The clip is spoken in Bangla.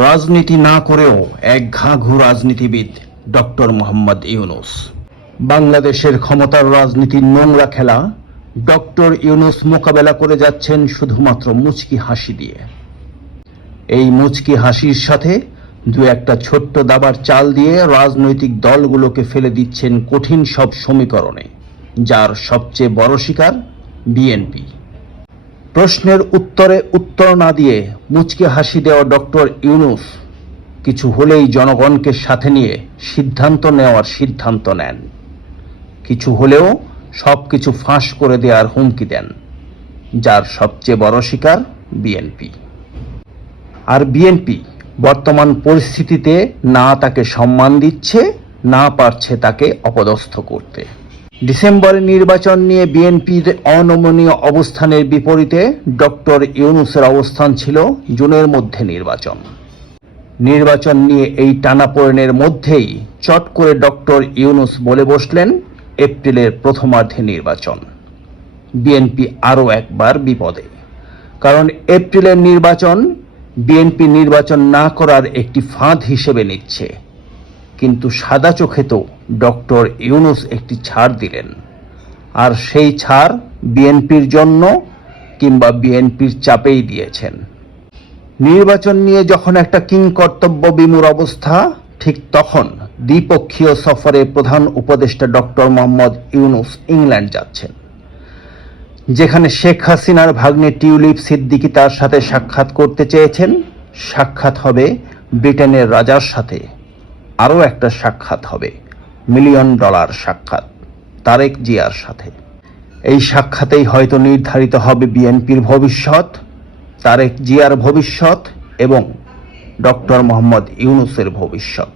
রাজনীতি না করেও এক ঘাঘু রাজনীতিবিদ ডক্টর মোহাম্মদ ইউনূস। বাংলাদেশের ক্ষমতার রাজনীতির নোংরা খেলা ডক্টর ইউনূস মোকাবেলা করে যাচ্ছেন শুধুমাত্র মুচকি হাসি দিয়ে। এই মুচকি হাসির সাথে দু একটা ছোট্ট দাবার চাল দিয়ে রাজনৈতিক দলগুলোকে ফেলে দিচ্ছেন কঠিন সব সমীকরণে, যার সবচেয়ে বড় শিকার বিএনপি। প্রশ্নের উত্তরে উত্তর না দিয়ে মুচকি হাসি দেওয়া ডক্টর ইউনূস কিছু হলেই জনগণকে সাথে নিয়ে সিদ্ধান্ত নেন, কিছু হলেও সবকিছু ফাঁস করে দেওয়ার হুমকি দেন, যার সবচেয়ে বড় শিকার বিএনপি। আর বিএনপি বর্তমান পরিস্থিতিতে না তাকে সম্মান দিচ্ছে, না পারছে তাকে অপদস্থ করতে। ডিসেম্বরে নির্বাচন নিয়ে বিএনপির অনমনীয় অবস্থানের বিপরীতে ডক্টর ইউনূসের অবস্থান ছিল জুনের মধ্যে নির্বাচন নিয়ে এই টানাপোড়েনের মধ্যেই চট করে ডক্টর ইউনূস বলে বসলেন এপ্রিলের প্রথমার্ধে নির্বাচন। বিএনপি আরও একবার বিপদে, কারণ এপ্রিলের নির্বাচন বিএনপি নির্বাচন না করার একটি ফাঁদ হিসেবে নিচ্ছে। কিন্তু সাদা চোখে তো ডক্টর ইউনূস একটি ছাড় দিলেন, আর সেই ছাড় বিএনপির জন্য কিংবা বিএনপির চাপেই দিয়েছেন। নির্বাচন নিয়ে যখন একটা কিংকর্তব্য বিমূঢ় অবস্থা, ঠিক তখন দ্বিপক্ষীয় সফরে প্রধান উপদেষ্টা ডক্টর মোহাম্মদ ইউনূস ইংল্যান্ড যাচ্ছেন, যেখানে শেখ হাসিনার ভাগ্নে টিউলিপ সিদ্দিকী তার সাথে সাক্ষাৎ করতে চেয়েছেন। সাক্ষাৎ হবে ব্রিটেনের রাজার সাথে, আরও একটা সাক্ষাৎ হবে $1 মিলিয়ন সাক্ষাৎ তারেক জিয়ার সাথে। এই সাক্ষাতেই হয়তো নির্ধারিত হবে বিএনপির ভবিষ্যৎ, তারেক জিয়ার ভবিষ্যৎ এবং ডক্টর মোহাম্মদ ইউনূসের ভবিষ্যৎ।